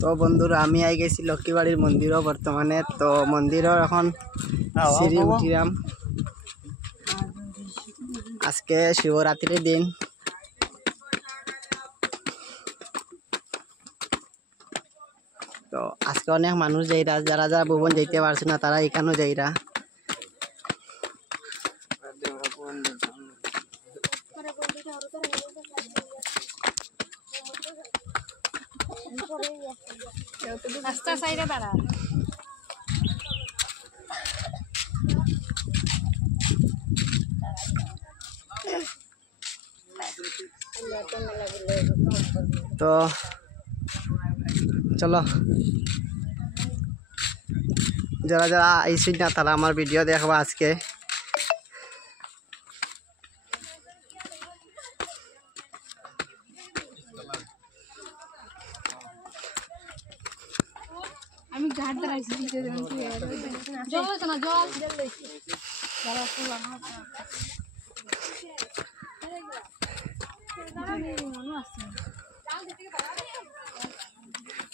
তো বন্ধুরা আমি আই গেছি লক্ষ্মীবাড়ির মন্দিরও বর্তমানে তো মন্দিরও এখন সিঁড়ি উঠিলাম। আজকে শিবরাত্রির দিন। তো আজকে অনেক মানুষ যাইরা, যারা যারা ভুবন যাইতে পারছে না তারা এখানেও যাইরা। রাস্তা সাইডে দাঁড়া। তো চলো, যারা যারা আইসি না তারা আমার ভিডিও দেখবা আজকে। আমি ঘাট দাঁড়াইছি জল আছে না, জল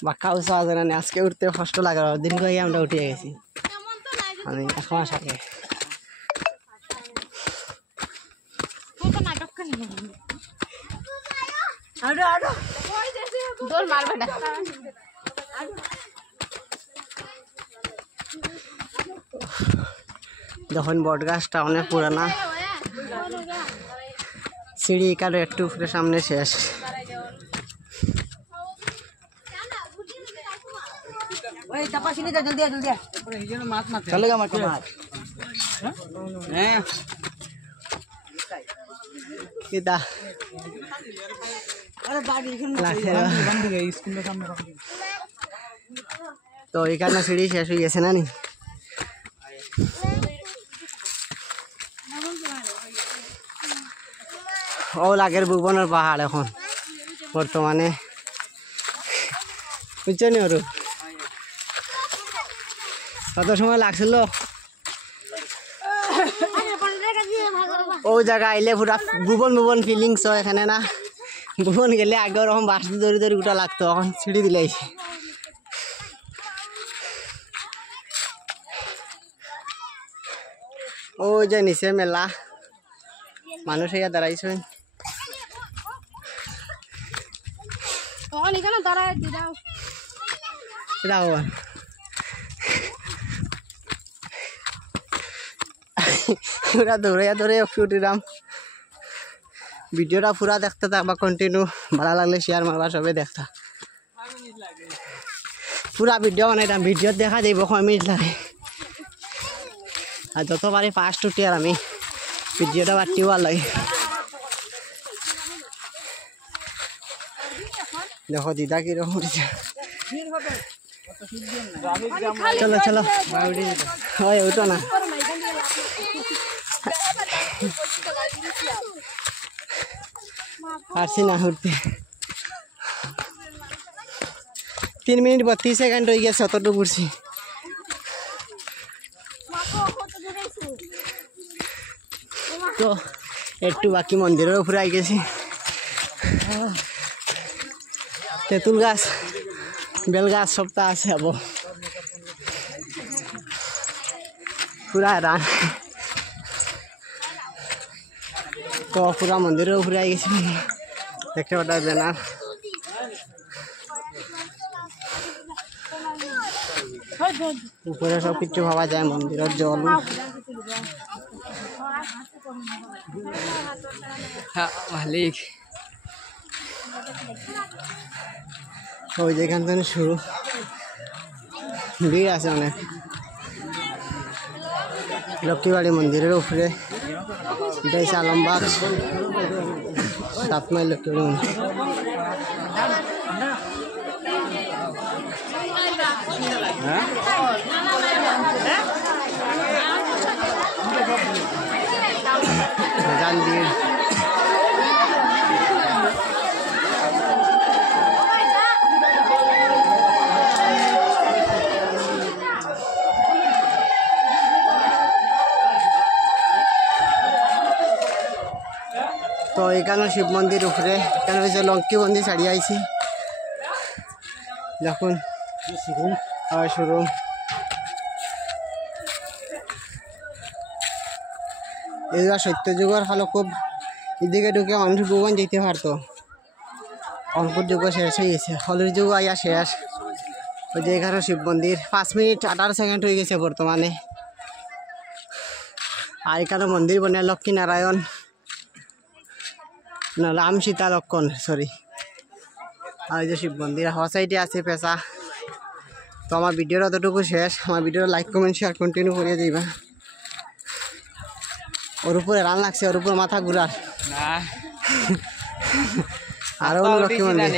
বাক্কা উৎসাহ আছে না, আজকে উঠতে কষ্ট লাগে। দিন করে আমরা উঠে গেছি, আমি এক মাস আগে। দৌড় মারবে না। যখন বট গাছটা অনেক পুরানা, সিঁড়ি কারো একটু উপরে সামনে শেষ। চলেগা মাছ হ্যাঁ কিতা তো এখানে সিঁড়ি শেষ হয়ে গেছে না নি। ও লাগের ভুবনের পাহাড় এখন বর্তমানে, বুঝছো নি? ওর কত সময় লাগছিল ও জায়গা আইলে পুরা ভুবন ভুবন ফিলিংস হয় এখানে না। ভুবন গেলে আগে ওরকম বাস ধরে ধরে উঠা লাগতো, এখন সিঁড়ি দিলেই। ও যে নিচে মেলা মানুষ ইয়া দাঁড়াইছে। পুরা দৌড়ে দৌড়ে উঠিলাম। ভিডিওটা পুরা দেখতে থাকবা কন্টিনিউ, ভালো লাগলে শেয়ার মারবা, সবে দেখতা। পুরা ভিডিও বানাইতাম, ভিডিও দেখা যাইব কয় মিনিট লাগে। আর যতবারই ফার্স্ট উঠি আর আমি ভিডিওটা বাড়তিও ভালো লাগে। দেখো দিদা কিরকম চলো চলো ওই উঠো না, পারছি না উঠতে। 3 মিনিট 32 সেকেন্ড হয়ে গেছে, অতটুকু উঠছি। তো একটু বাকি মন্দিরের উপরে আই গেছি। তেঁতুল গাছ বেল গাছ সবটা আছে আবো পুরা রান। তো পুরা মন্দিরের উপরে আই গেছি, দেখতে পাটা ব্যানার। উপরে সব কিছু ভাবা যায়, মন্দিরের জল মালিক। ওই যেখান থেকে শুরু, ভিড় আছে অনেক। লক্ষ্মীবাড়ি মন্দিরের উপরে এটা হচ্ছে আলমবাগ 7 মাইল লক্ষ্মীবাড়ি মন্দির। জান ভিড়। তো এখানে শিব মন্দির উপরে এখানে হয়েছে লঙ্কি মন্দির ছাড়িয়ে আইছি দেখুন শুরু এগুলা সত্যযুগের হলো খুব এদিকে ঢুকে মানুষ ভুবন যেতে পারতো অঙ্কুর যুগ শেষ হয়ে গেছে হলির যুগ আইয়া শেষ ওই যে এখানে শিব মন্দির 5 মিনিট 18 সেকেন্ড হয়ে গেছে বর্তমানে আর এখানে মন্দির বনে লক্ষ্মী নারায়ণ না রাম সীতা লক্ষণ সরি আর এই যে শিব মন্দির হওয়া সাইডে আছে পেশা তো আমার ভিডিওর অতটুকু শেষ আমার video like comment share continue করিয়ে যাইবা ওর উপরে রান লাগছে ওর উপর মাথা ঘুরার না আরো লক্ষ্মী মন্দির